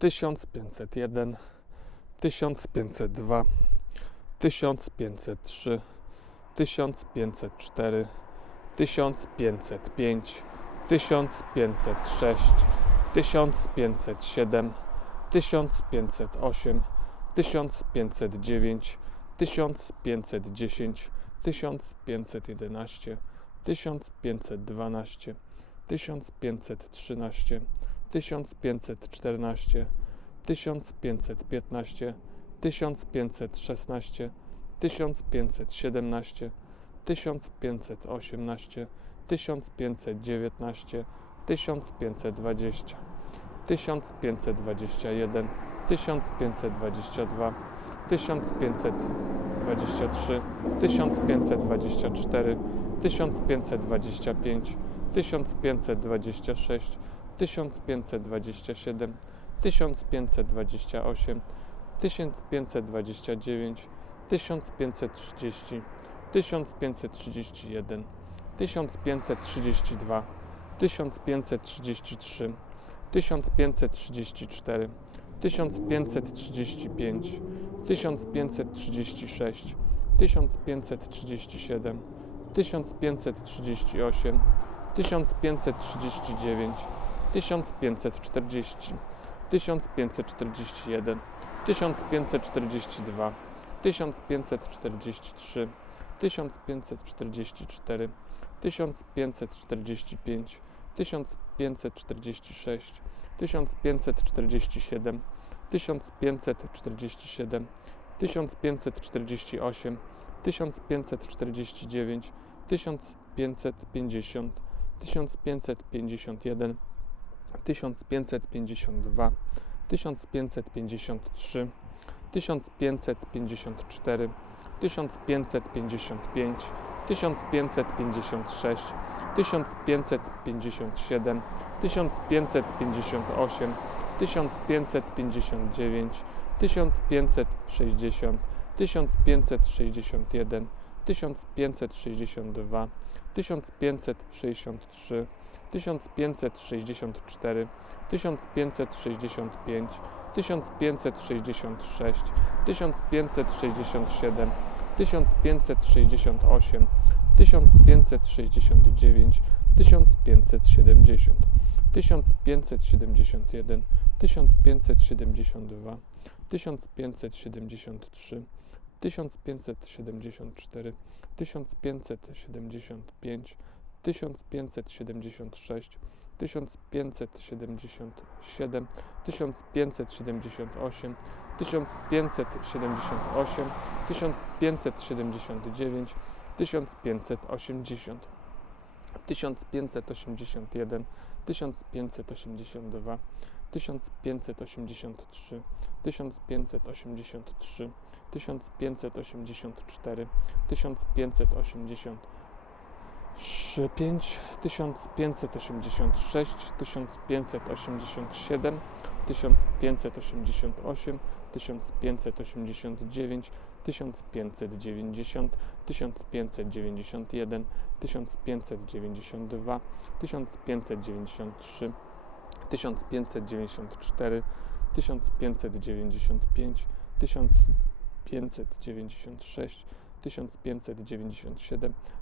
1501, 1502, 1503, 1504, 1505, 1506, 1507, 1508, 1509, 1510, 1511, 1512, 1513, 1514, 1515, 1516, 1517, 1518, 1519, 1520, 1521, 1522, 1523, 1524, 1525, 1526, 1527, 1528, 1529, 1530, 1531, 1532, 1533, 1534, 1535, 1536, 1537, 1538, 1539, 1540, 1541, 1542, 1543, 1544, 1545, 1546, 1547, 1547, 1548, 1549, 1550, 1551, 1552, 1553, 1554, 1555, 1556, 1557, 1558, 1559, 1560, 1561, 1562, 1563, 1564, 1565, 1566, 1567, 1568, 1569, 1570, 1571, 1572, 1573, 1574, 1575, 1576, 1577, 1578, 1578, 1579, 1580, 1581, 1582, 1583, 1583, 1584, 1585, 1586, 1587, 1588, 1589, 1590, 1591, 1592, 1593,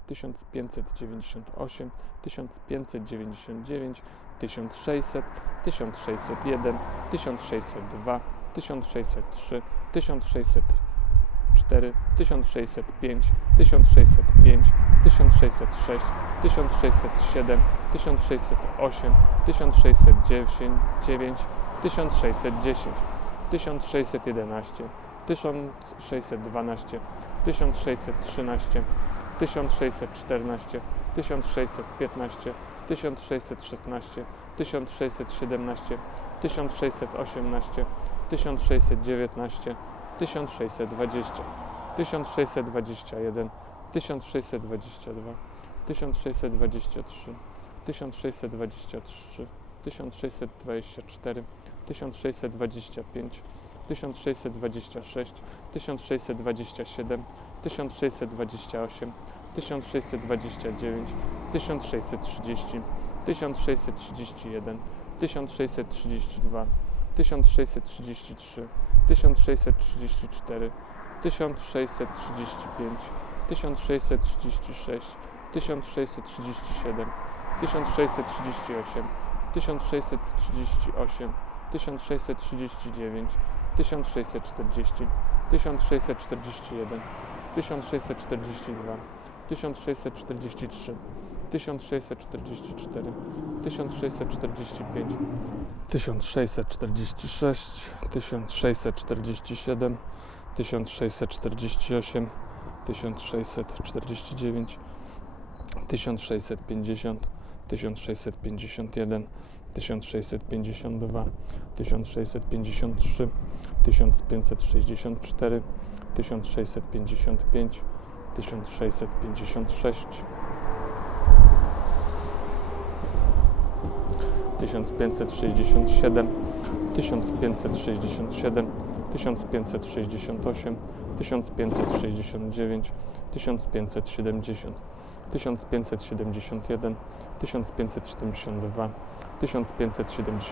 1594, 1595, 1596, 1597, 1598, 1599, 1600, 1601, 1602, 1603, 1604, 1605, 1605, 1606, 1607, 1608, 1609, 1610, 1611, 1612, 1613, 1614, 1615, 1616, 1617, 1618, 1619, 1620, 1621, 1622, 1623, 1623, 1624, 1625, 1626, 1627, 1628, 1629, 1630, 1631, 1632, 1633, 1634, 1635, 1636, 1637, 1638, 1638, 1639, 1640, 1641, 1642, 1643, 1644, 1645, 1646, 1647, 1648, 1649, 1650, 1651, 1652, 1653, 1564, 1655, 1656, 1567, 1567, 1568, 1569, 1570, 1571,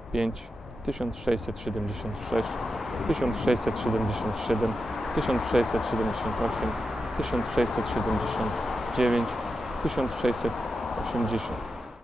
1572, 1573, 1574, 1575, 1676, 1677, 1678, 1679, 1680,